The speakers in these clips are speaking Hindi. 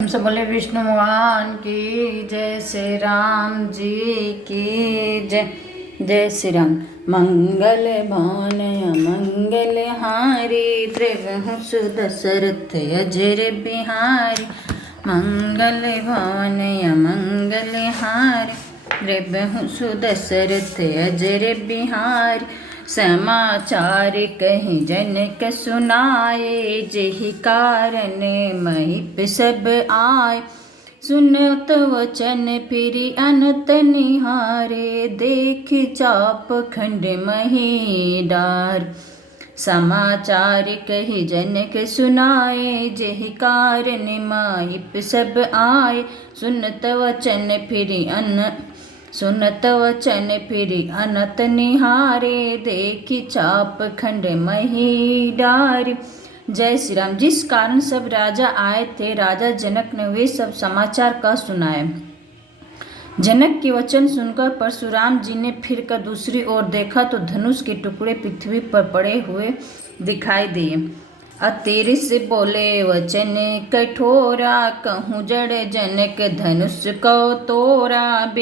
सब बोले विष्णु भगवान की जय, श्री राम जी की जय। जय श्री राम। मंगल भान मंगल हारी, द्रवहु सुदशरथ अजर बिहारी। मंगल भान मंगल हारी, द्रवहु सुदशरथ अजर बिहारी। समाचार कहीं जनक सुनाए, जेहि कारण महिप सब आए। सुनत वचन फिरि अनत निहारे, देख चाप खंड मही डार। समाचार कहि जनक सुनाए, जेहि कारण महिप सब आए। सुनत वचन फिरि अनत निहारे, देखी चाप खंड मही डार। जय श्री राम। जिस कारण सब राजा आए थे, राजा जनक ने वे सब समाचार कह सुनाए। जनक के वचन सुनकर परशुराम जी ने फिर कर दूसरी ओर देखा तो धनुष के टुकड़े पृथ्वी पर पड़े हुए दिखाई दिए। अतीर से बोले वचन कठोरा, कहूँ जड़ जनक धनुष को तोरा।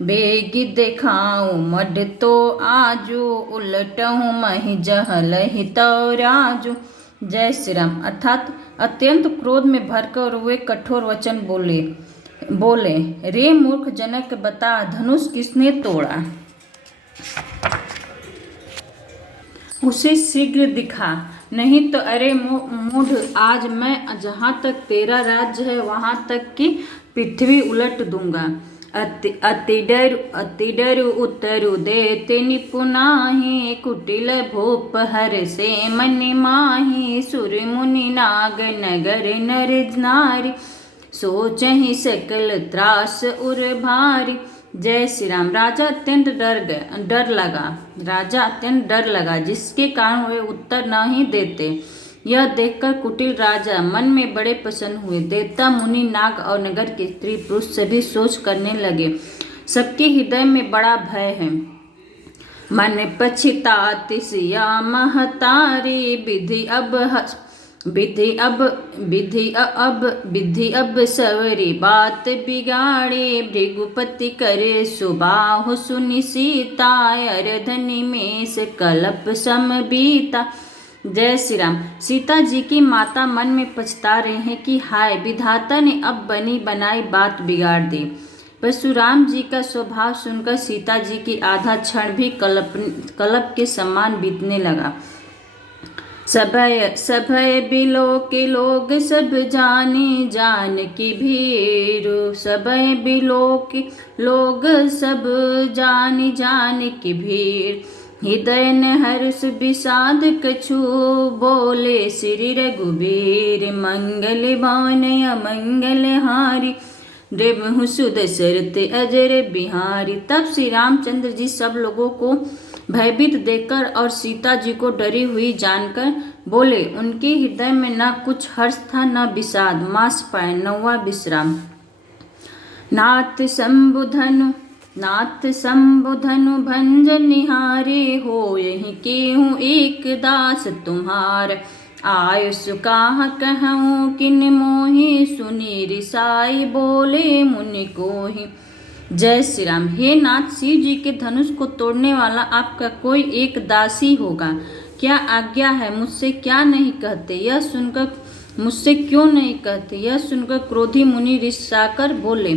बेगी देखाऊं मड तो आजू, उलटहूँ मही जहलहि तो राजू। जय श्री राम। अर्थात अत्यंत क्रोध में भरकर वे कठोर वचन बोले, रे मूर्ख जनक, बता धनुष किसने तोड़ा? उसे शीघ्र दिखा, नहीं तो अरे मूढ़, आज मैं जहाँ तक तेरा राज्य है वहाँ तक की पृथ्वी उलट दूंगा। अति डर उतरु देते निपुनाहि, कुटिल भूप हर से मन माहि। सुर मुनि नाग नगर नर नारी, सोचहि सकल त्रास उर भारी। जय श्री राम। राजा अत्यंत डर लगा, जिसके कारण वे उत्तर न ही देते। यह देखकर कुटिल राजा मन में बड़े प्रसन्न हुए। देवता, मुनि, नाग और नगर के स्त्री पुरुष सभी सोच करने लगे, सबके हृदय में बड़ा भय है। मन पछताति सिया महतारी, विधि अब सवरी बात बिगाड़ी। भृगुपति करे सुबाहु सुनि सीता, अरधनि में से कलप सम बीता। जय श्री राम। सीता जी की माता मन में पछता रहे हैं कि हाय, विधाता ने अब बनी बनाई बात बिगाड़ दी। परशुराम जी का स्वभाव सुनकर सीता जी की आधा क्षण भी कलप के समान बीतने लगा। सभय बिलो के लोग सब जाने, जान की भीर। सभय बिलो के लोग सब जान की भीर। हृदय न हर्ष विषाद कछु, बोले श्री रघुबीर। मंगल भान मंगल हारी, द्रवहु सुदशरथ अजर बिहारी। तब श्री रामचंद्र जी सब लोगों को भयभीत देखकर और सीता जी को डरी हुई जानकर बोले। उनके हृदय में न कुछ हर्ष था न विषाद। मास पाए। 9वां विश्राम। नाथ शंभुधनु भंजन निहारे, हो यही केहूँ एक दास तुम्हार। आयुष काह कहूँ किन मोहि, सुनी रिसाई बोले मुनि कोहि। जय श्री राम। हे नाथ, शिव जी के धनुष को तोड़ने वाला आपका कोई एक दास ही होगा। क्या आज्ञा है, मुझसे क्या नहीं कहते? यह सुनकर मुझसे क्यों नहीं कहते? यह सुनकर क्रोधी मुनि रिसाकर बोले,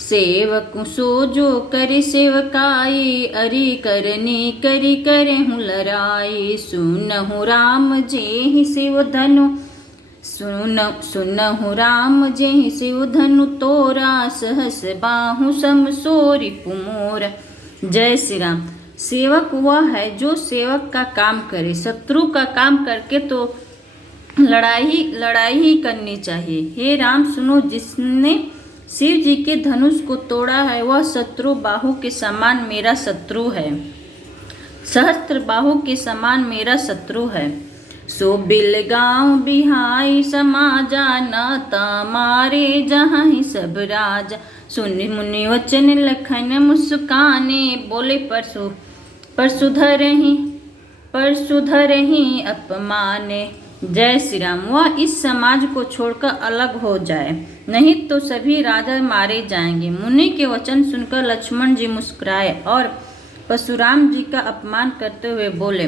सेवक सो जो करे सेवकाई, अरि करनी करी करे हूँ लड़ाई। सुनहु राम जेहि शिव धनु, सुनहु राम जेहि शिव धनु तोरा। सहस बाहु समसोरि पुमोर। जय श्री राम। सेवक वह है जो सेवक का काम करे। शत्रु का काम करके तो लड़ाई ही करनी चाहिए। हे राम, सुनो, जिसने शिव जी के धनुष को तोड़ा है वह शत्रु बाहु के समान मेरा शत्रु है। सहस्त्र बाहु के समान मेरा शत्रु है। सो बिलगांव बिहाई समाजा, न तामारे जहाँ ही सब राजा। सुनि मुनि वचन लखन मुस्काने, बोले परशुधर ही अपमाने। जय श्री राम। वह इस समाज को छोड़कर अलग हो जाए, नहीं तो सभी राजा मारे जाएंगे। मुनि के वचन सुनकर लक्ष्मण जी मुस्कुराए और परशुराम जी का अपमान करते हुए बोले,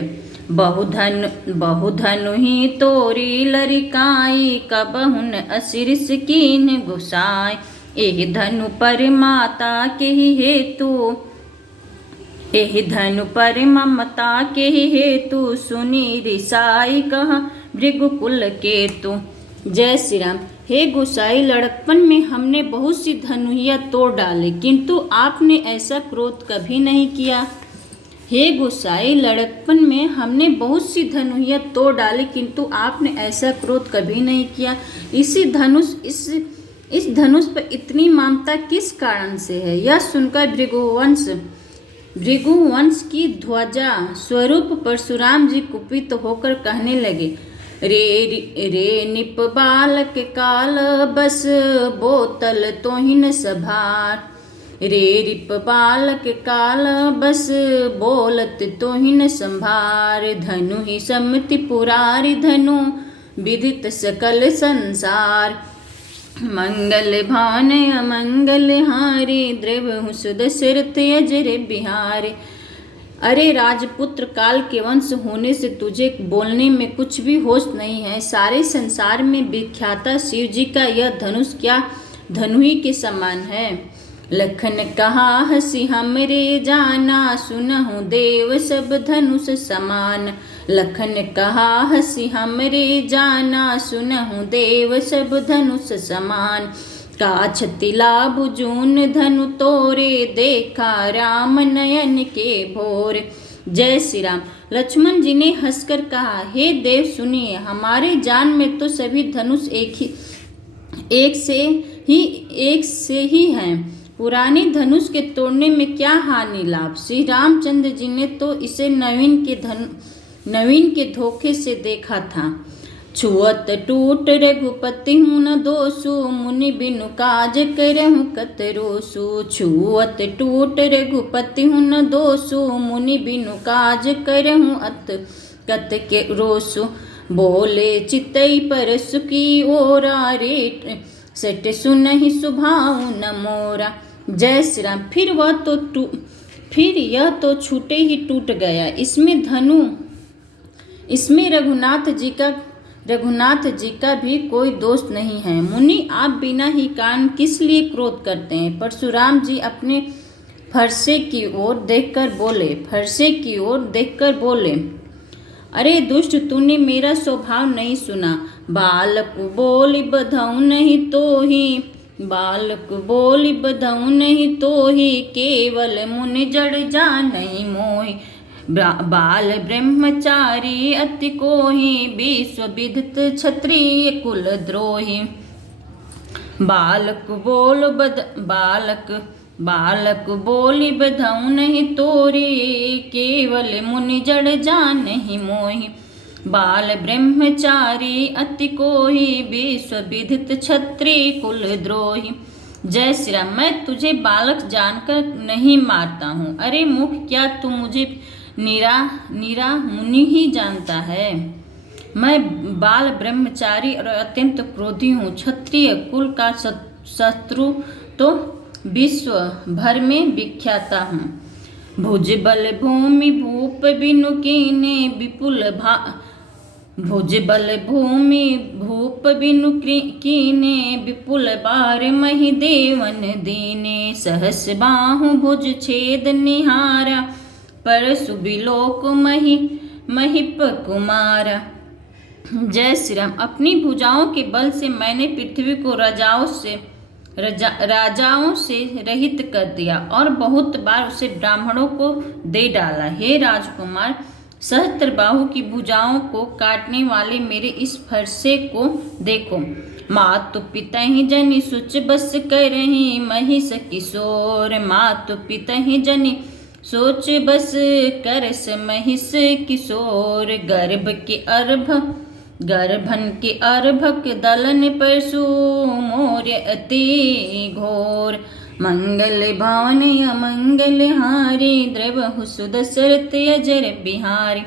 बहुधनु ही तोरी लरिकाई, कबहुन असिरिस कीन गुसाई। एहि धनु पर माता के हेतु, एहि धनु पर ममता के हेतु, सुनी रिसाई कहा भृगुकुल केतु। जय श्री राम। हे गोसाई, लड़कपन में हमने बहुत सी धनुहिया तोड़ डाली, किंतु आपने ऐसा क्रोध कभी नहीं किया। हे गोसाई, लड़कपन में हमने बहुत सी धनुहिया तोड़ डाली, किंतु आपने ऐसा क्रोध कभी नहीं किया। इस धनुष पर इतनी ममता किस कारण से है? यह सुनकर भृगुवंश की ध्वजा स्वरूप परशुराम जी कुपित होकर कहने लगे, रे निप बालक काल बस, बोतल तोहिन सभार। रे रिप बालक काल बस, बोलत तोहिन संभार। धनु ही सम्मति पुरारी धनु, विदित सकल संसार। मंगल भान अमंगल हारे, द्रव सुद सिरत अजर बिहारे। अरे राजपुत्र, काल के वंश होने से तुझे बोलने में कुछ भी होश नहीं है। सारे संसार में विख्याता शिव जी का यह धनुष क्या धनुही के समान है। लखन कहा हसी हमरे जाना, सुनहु देव सब धनुष समान। लखन कहा हसी हमरे जाना, सुनहु देव सब धनुष समान। काछ तिला बुजून धनु तोरे, देखा राम नयन के भोर। जय श्री राम। लक्ष्मण जी ने हंसकर कहा, हे देव सुनिए, हमारे जान में तो सभी धनुष एक से ही हैं। पुरानी धनुष के तोड़ने में क्या हानि लाभ। श्री रामचंद्र जी ने तो इसे नवीन के धोखे से देखा था। छुअत टूट रघुपति हूँ न दोषु, मुनि बिनु काज करहु कत रोसु। छुअत टूट रघुपति हूँ न दोषु, मुनि बिनु काज करहु अत कत के रोसु। बोले चितई परसु की ओरा, रेट सट सुनहि सुभाऊ न मोरा। जय श्री राम। फिर यह तो छूटे ही टूट गया। इसमें रघुनाथ जी का भी कोई दोष नहीं है। मुनि, आप बिना ही कारण किस लिए क्रोध करते हैं? परशुराम जी अपने फरसे की ओर देखकर बोले, अरे दुष्ट, तूने मेरा स्वभाव नहीं सुना। बालक बोली बधऊ नहीं तो ही, केवल मुनि जड़ जान नहीं मोहि। बाल ब्रह्मचारी अति कोहि, विश्व विदित क्षत्रिय कुल द्रोही। बालक बोली बधऊ नहीं तोरे, केवल मुनि जड़ जान नहीं मोहि। बाल ब्रह्मचारी अति कोहि, विश्व विदित क्षत्रिय कुल द्रोही। जय श्री राम। मैं तुझे बालक जानकर नहीं मारता हूँ। अरे मुख, क्या तू मुझे नीरा मुनि ही जानता है? मैं बाल ब्रह्मचारी और अत्यंत क्रोधी हूँ। क्षत्रिय कुल का शत्रु तो विश्व भर में विख्याता हूँ। भुज बल भूमि भूप बिनु कीने, विपुल बार मही देवन दीने। सहस बाहु भुज छेद निहारा, परसु बिलोक महिप कुमारा। जय श्री राम। अपनी भुजाओं के बल से मैंने पृथ्वी को राजाओं से रहित कर दिया और बहुत बार उसे ब्राह्मणों को दे डाला। हे राजकुमार, सहस्त्रबाहु की भुजाओं को काटने वाले मेरे इस फरसे को देखो। मातु पितहि जनि सुच बस करहि, महिष किशोर। मातु पितहि जनि सोच बस करस, महिष किशोर। गर्भन के अर्भक दलन परसु, मोर्य अति घोर। मंगल भावन अमंगल हारी, द्रवहु सुदशरथ अजर बिहारी।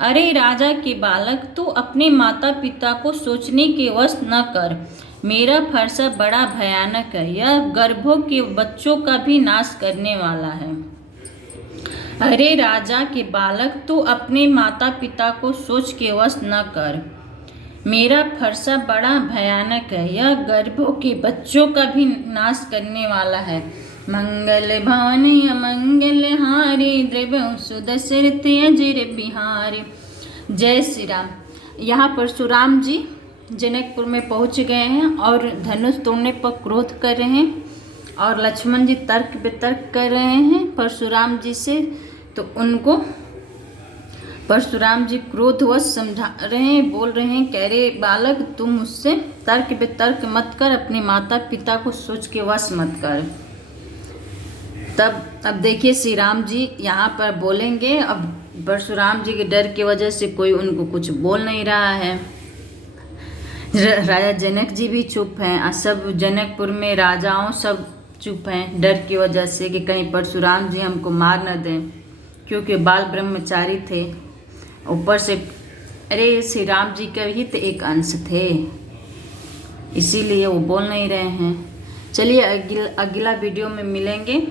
अरे राजा के बालक, तू अपने माता पिता को सोचने के वश न कर। मेरा फरसा बड़ा भयानक है, यह गर्भों के बच्चों का भी नाश करने वाला है। अरे राजा के बालक, तू अपने माता पिता को सोच के वश न कर। मेरा फरसा बड़ा भयानक है, यह गर्भों के बच्चों का भी नाश करने वाला है। मंगल भवन अमंगल हारी, द्रव्य सुदशरथ अजर बिहारी। जय श्री राम। यहाँ परशुराम जी जनकपुर में पहुँच गए हैं और धनुष तोड़ने पर क्रोध कर रहे हैं और लक्ष्मण जी तर्क वितर्क कर रहे हैं परशुराम जी से। तो उनको परशुराम जी क्रोधवश समझा रहे हैं, बोल रहे हैं, कह रहे बालक तुम मुझसे तर्क वितर्क मत कर, अपने माता पिता को सोच के वश मत कर। तब अब देखिए श्री राम जी यहाँ पर बोलेंगे। अब परशुराम जी के डर की वजह से कोई उनको कुछ बोल नहीं रहा है। राजा जनक जी भी चुप हैं, सब जनकपुर में राजाओं सब चुप हैं डर की वजह से कि कहीं परशुराम जी हमको मार न दें, क्योंकि बाल ब्रह्मचारी थे। ऊपर से अरे श्री राम जी के ही तो एक अंश थे, इसीलिए वो बोल नहीं रहे हैं। चलिए अगला वीडियो में मिलेंगे।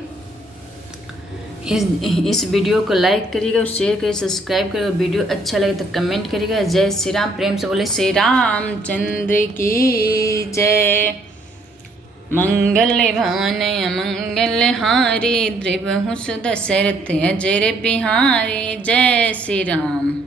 इस वीडियो को लाइक करिएगा, शेयर करिए, सब्सक्राइब करिएगा। वीडियो अच्छा लगे तो कमेंट करिएगा। जय श्री राम। प्रेम से बोले श्री रामचंद्र की जय। मंगल भवन अमंगल हारी, द्रव्य सुदशरथ अजर बिहारी। जय श्री राम।